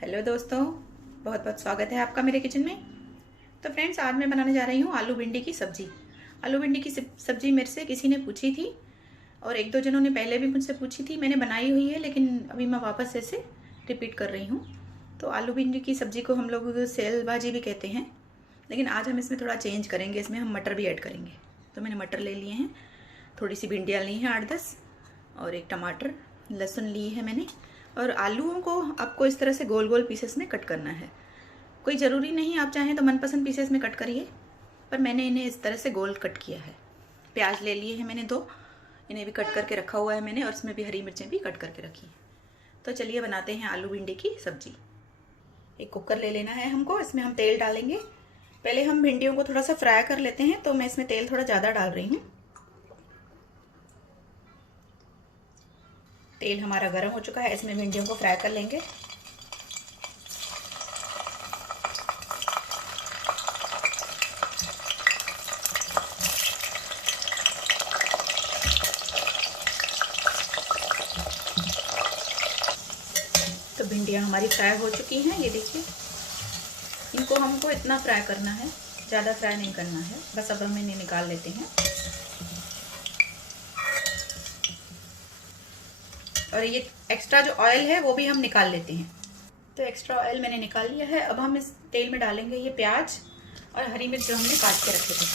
Hello दोस्तों, बहुत बहुत स्वागत है आपका मेरे किचन में। तो फ्रेंड्स, आज मैं बनाने जा रही हूँ आलू भिंडी की सब्ज़ी। आलू भिंडी की सब्ज़ी मेरे से किसी ने पूछी थी और एक दो जनों ने पहले भी मुझसे पूछी थी। मैंने बनाई हुई है, लेकिन अभी मैं वापस ऐसे रिपीट कर रही हूँ। तो आलू भिंडी की सब्ज़ी को हम लोग सेल भाजी भी कहते हैं, लेकिन आज हम इसमें थोड़ा चेंज करेंगे। इसमें हम मटर भी ऐड करेंगे। तो मैंने मटर ले लिए हैं, थोड़ी सी भिंडियाँ ली हैं 8-10, और एक टमाटर, लहसुन ली है मैंने। और आलूओं को आपको इस तरह से गोल गोल पीसेस में कट करना है। कोई ज़रूरी नहीं, आप चाहें तो मनपसंद पीसेस में कट करिए, पर मैंने इन्हें इस तरह से गोल कट किया है। प्याज ले लिए हैं मैंने 2, इन्हें भी कट करके रखा हुआ है मैंने, और इसमें भी हरी मिर्चें भी कट करके रखी हैं। तो चलिए बनाते हैं आलू भिंडी की सब्ज़ी। एक कुकर ले लेना है हमको, इसमें हम तेल डालेंगे। पहले हम भिंडियों को थोड़ा सा फ्राई कर लेते हैं, तो मैं इसमें तेल थोड़ा ज़्यादा डाल रही हूँ। तेल हमारा गर्म हो चुका है, इसमें भिंडियों को फ्राई कर लेंगे। तो भिंडियाँ हमारी फ्राई हो चुकी हैं, ये देखिए। इनको हमको इतना फ्राई करना है, ज़्यादा फ्राई नहीं करना है। बस अब हम इन्हें निकाल लेते हैं। और ये एक्स्ट्रा जो ऑयल है वो भी हम निकाल लेते हैं। तो एक्स्ट्रा ऑयल मैंने निकाल लिया है। अब हम इस तेल में डालेंगे ये प्याज और हरी मिर्च जो हमने काट के रखे थे।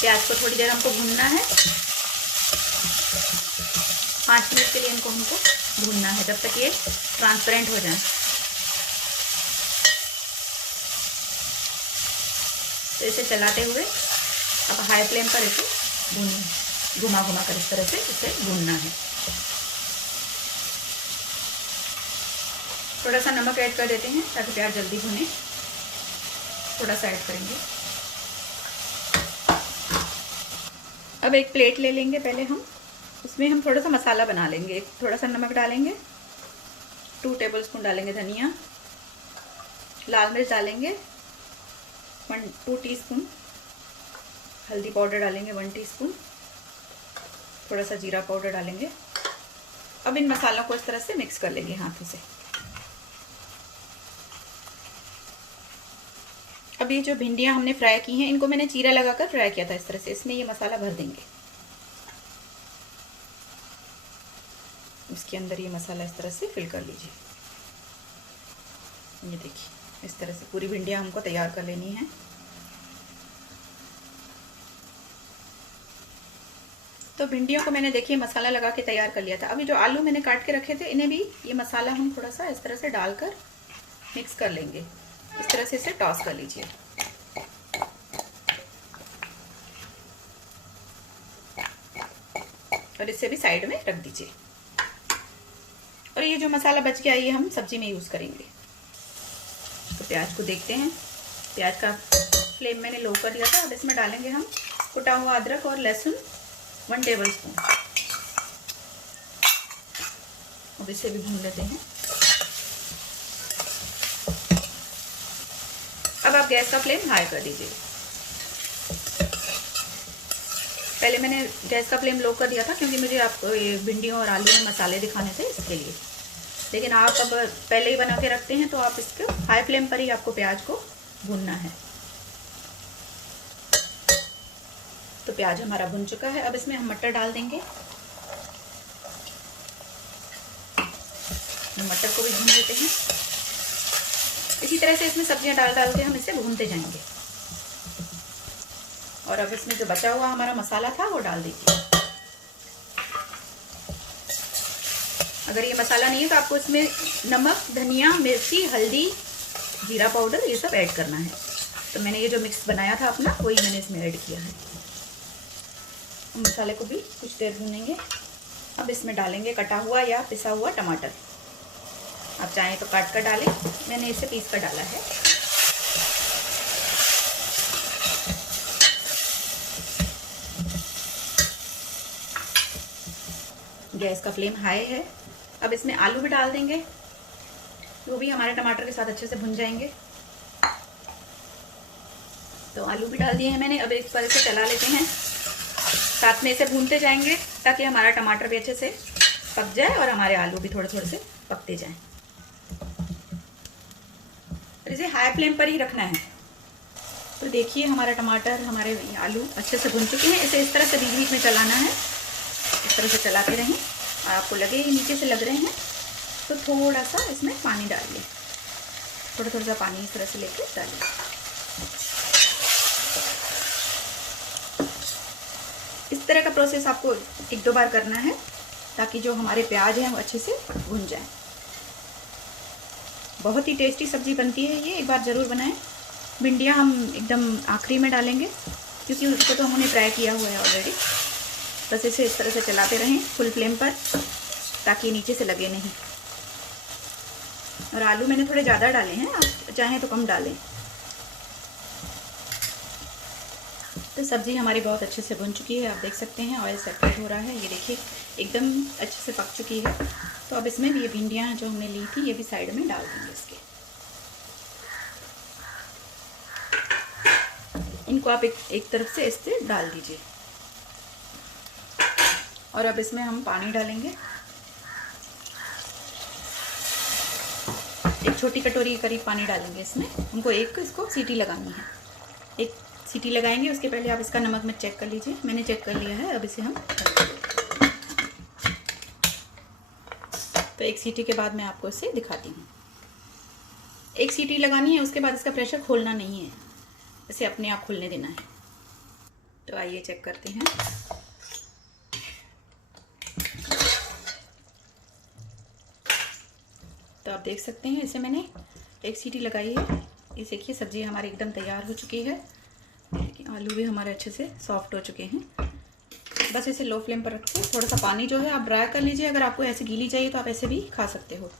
प्याज को थोड़ी देर हमको भूनना है, 5 मिनट के लिए हमको भूनना है, जब तक ये ट्रांसपेरेंट हो जाए। तो इसे चलाते हुए अब हाई फ्लेम पर इसे घुमा घुमा कर इस तरह से इसे भूनना है। थोड़ा सा नमक ऐड कर देते हैं ताकि प्याज जल्दी भुने। थोड़ा सा ऐड करेंगे। अब एक प्लेट ले लेंगे पहले हम, उसमें हम थोड़ा सा मसाला बना लेंगे। थोड़ा सा नमक डालेंगे, 2 टेबलस्पून डालेंगे धनिया, लाल मिर्च डालेंगे 2 टीस्पून, हल्दी पाउडर डालेंगे 1 टीस्पून, थोड़ा सा जीरा पाउडर डालेंगे। अब इन मसालों को इस तरह से मिक्स कर लेंगे हाथों से। अब ये जो भिंडियाँ हमने फ्राई की हैं, इनको मैंने चीरा लगाकर फ्राई किया था इस तरह से। इसमें ये मसाला भर देंगे, इसके अंदर ये मसाला इस तरह से फिल कर लीजिए। ये देखिए, इस तरह से पूरी भिंडियाँ हमको तैयार कर लेनी है। तो भिंडियों को मैंने देखिए मसाला लगा के तैयार कर लिया था। अभी जो आलू मैंने काट के रखे थे, इन्हें भी ये मसाला हम थोड़ा सा इस तरह से डालकर मिक्स कर लेंगे। इस तरह से इसे टॉस कर लीजिए। और इसे भी साइड में रख दीजिए। और ये जो मसाला बच गया, ये हम सब्जी में यूज़ करेंगे। तो प्याज को देखते हैं। प्याज का फ्लेम मैंने लो कर दिया था। अब इसमें डालेंगे हम कुटा हुआ अदरक और लहसुन 1 टेबलस्पून। अब इसे भी भून लेते हैं। अब आप गैस का फ्लेम हाई कर दीजिए। पहले मैंने गैस का फ्लेम लो कर दिया था, क्योंकि मुझे आपको ये भिंडियों और आलू में मसाले दिखाने थे, इसके लिए। लेकिन आप अब पहले ही बना के रखते हैं, तो आप इसको हाई फ्लेम पर ही आपको प्याज को भूनना है। तो प्याज हमारा भुन चुका है। अब इसमें हम मटर डाल देंगे। मटर को भी भून लेते हैं। इसी तरह से इसमें सब्जियां डाल डाल के हम इसे भूनते जाएंगे। और अब इसमें जो बचा हुआ हमारा मसाला था वो डाल दीजिए। अगर ये मसाला नहीं है तो आपको इसमें नमक, धनिया, मिर्ची, हल्दी, जीरा पाउडर ये सब ऐड करना है। तो मैंने ये जो मिक्स बनाया था अपना, वही मैंने इसमें ऐड किया है। मसाले को भी कुछ देर भूनेंगे। अब इसमें डालेंगे कटा हुआ या पिसा हुआ टमाटर। आप चाहें तो काट कर डालें, मैंने इसे पीस कर डाला है। गैस का फ्लेम हाई है। अब इसमें आलू भी डाल देंगे, वो भी हमारे टमाटर के साथ अच्छे से भुन जाएंगे। तो आलू भी डाल दिए हैं मैंने। अब एक बार इसे चला लेते हैं। साथ में इसे भूनते जाएंगे ताकि हमारा टमाटर भी अच्छे से पक जाए और हमारे आलू भी थोड़े थोड़े से पकते जाएं। और इसे हाई फ्लेम पर ही रखना है। तो देखिए हमारा टमाटर, हमारे आलू अच्छे से भुन चुके हैं। इसे इस तरह से बीच बीच में चलाना है, इस तरह से चलाते रहें। और आपको लगे ये नीचे से लग रहे हैं तो थोड़ा सा इसमें पानी डालिए, थोड़ा थोड़ा सा पानी इस तरह से लेके डालिए। इस तरह का प्रोसेस आपको 1-2 बार करना है ताकि जो हमारे प्याज हैं वो अच्छे से भुन जाएं। बहुत ही टेस्टी सब्जी बनती है ये, एक बार ज़रूर बनाएं। भिंडियाँ हम एकदम आखिरी में डालेंगे क्योंकि उसको तो हमने फ्राई किया हुआ है ऑलरेडी। बस इसे इस तरह से चलाते रहें फुल फ्लेम पर ताकि नीचे से लगे नहीं। और आलू मैंने थोड़े ज़्यादा डाले हैं, आप चाहें तो कम डालें। तो सब्ज़ी हमारी बहुत अच्छे से भुन चुकी है, आप देख सकते हैं ऑयल सेपरेट हो रहा है। ये देखिए एकदम अच्छे से पक चुकी है। तो अब इसमें ये भिंडियाँ जो हमने ली थी ये भी साइड में डाल देंगे इसके। इनको आप एक तरफ से इससे डाल दीजिए। और अब इसमें हम पानी डालेंगे, एक छोटी कटोरी के करीब पानी डालेंगे इसमें। हमको इसको सीटी लगानी है, एक सीटी लगाएंगे। उसके पहले आप इसका नमक में चेक कर लीजिए, मैंने चेक कर लिया है। अब इसे हम तो एक सीटी के बाद मैं आपको इसे दिखाती हूँ। एक सीटी लगानी है, उसके बाद इसका प्रेशर खोलना नहीं है, इसे अपने आप खुलने देना है। तो आइए चेक करते हैं। तो आप देख सकते हैं इसे मैंने एक सीटी लगाई है। ये देखिए सब्ज़ी हमारी एकदम तैयार हो चुकी है। आलू भी हमारे अच्छे से सॉफ्ट हो चुके हैं। बस इसे लो फ्लेम पर रखिए। थोड़ा सा पानी जो है आप ड्राई कर लीजिए, अगर आपको ऐसे गीली चाहिए तो आप ऐसे भी खा सकते हो।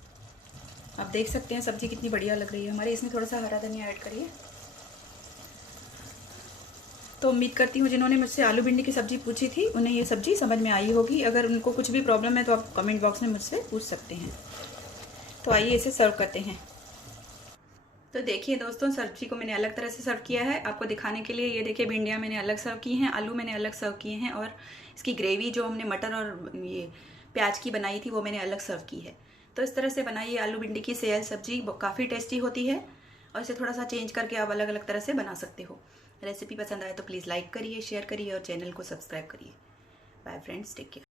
आप देख सकते हैं सब्ज़ी कितनी बढ़िया लग रही है हमारी। इसमें थोड़ा सा हरा धनिया ऐड करिए। तो उम्मीद करती हूँ जिन्होंने मुझसे आलू भिंडी की सब्ज़ी पूछी थी उन्हें ये सब्ज़ी समझ में आई होगी। अगर उनको कुछ भी प्रॉब्लम है तो आप कमेंट बॉक्स में मुझसे पूछ सकते हैं। तो आइए इसे सर्व करते हैं। तो देखिए दोस्तों, सब्जी को मैंने अलग तरह से सर्व किया है आपको दिखाने के लिए। ये देखिए भिंडियाँ मैंने अलग सर्व की हैं, आलू मैंने अलग सर्व किए हैं, और इसकी ग्रेवी जो हमने मटर और ये प्याज की बनाई थी वो मैंने अलग सर्व की है। तो इस तरह से बनाइए आलू भिंडी की सेयल सब्जी, काफ़ी टेस्टी होती है। और इसे थोड़ा सा चेंज करके आप अलग अलग तरह से बना सकते हो। रेसिपी पसंद आए तो प्लीज़ लाइक करिए, शेयर करिए और चैनल को सब्सक्राइब करिए। Bye friends, take care.